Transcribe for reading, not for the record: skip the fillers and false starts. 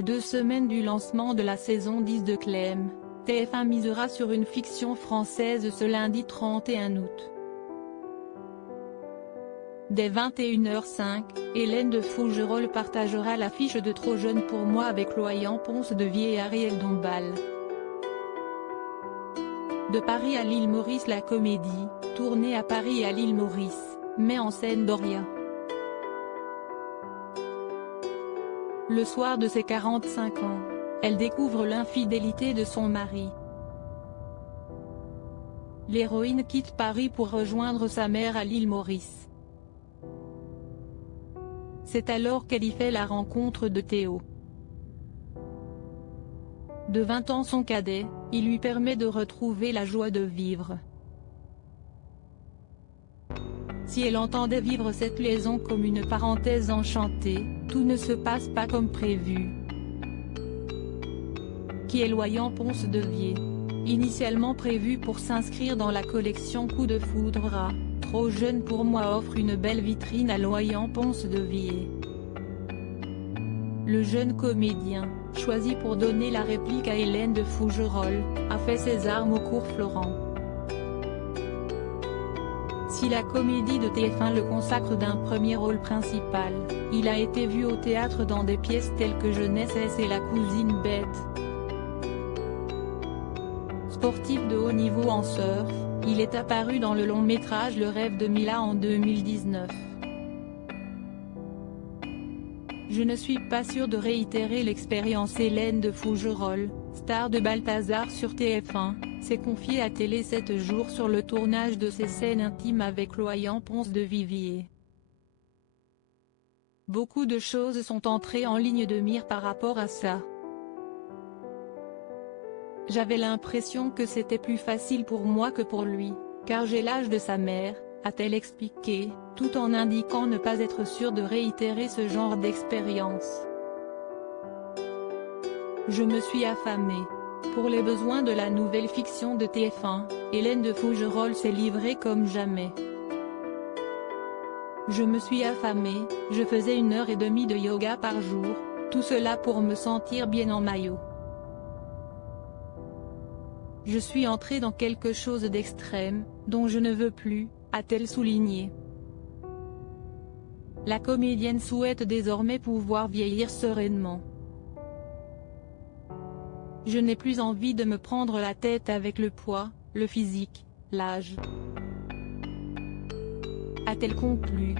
À 2 semaines du lancement de la saison 10 de Clem, TF1 misera sur une fiction française ce lundi 31 août. Dès 21h05, Hélène de Fougerolles partagera l'affiche de Trop jeune pour moi avec Loyan Ponce-Devier et Ariel Dombal. De Paris à l'île Maurice, la comédie, tournée à Paris et à l'île Maurice, met en scène Doria. Le soir de ses 45 ans, elle découvre l'infidélité de son mari. L'héroïne quitte Paris pour rejoindre sa mère à l'île Maurice. C'est alors qu'elle y fait la rencontre de Théo. De 20 ans son cadet, il lui permet de retrouver la joie de vivre. Si elle entendait vivre cette liaison comme une parenthèse enchantée, tout ne se passe pas comme prévu. Qui est Loyan Ponce-Devier. Initialement prévu pour s'inscrire dans la collection Coup de foudre, Trop jeune pour moi offre une belle vitrine à Loyan Ponce-Devier. Le jeune comédien, choisi pour donner la réplique à Hélène de Fougerolles, a fait ses armes au cours Florent. Si la comédie de TF1 le consacre d'un premier rôle principal, il a été vu au théâtre dans des pièces telles que Jeunesse et La cousine bête. Sportif de haut niveau en surf, il est apparu dans le long métrage Le rêve de Mila en 2019. Je ne suis pas sûr de réitérer l'expérience. Hélène de Fougerolles, star de Balthazar sur TF1, s'est confiée à Télé 7 jours sur le tournage de ses scènes intimes avec Loyan Ponce-Devier. Beaucoup de choses sont entrées en ligne de mire par rapport à ça. J'avais l'impression que c'était plus facile pour moi que pour lui, car j'ai l'âge de sa mère, a-t-elle expliqué, tout en indiquant ne pas être sûre de réitérer ce genre d'expérience. Je me suis affamée. Pour les besoins de la nouvelle fiction de TF1, Hélène de Fougerolles s'est livrée comme jamais. Je me suis affamée, je faisais 1h30 de yoga par jour, tout cela pour me sentir bien en maillot. Je suis entrée dans quelque chose d'extrême, dont je ne veux plus, a-t-elle souligné. La comédienne souhaite désormais pouvoir vieillir sereinement. Je n'ai plus envie de me prendre la tête avec le poids, le physique, l'âge, a-t-elle conclu.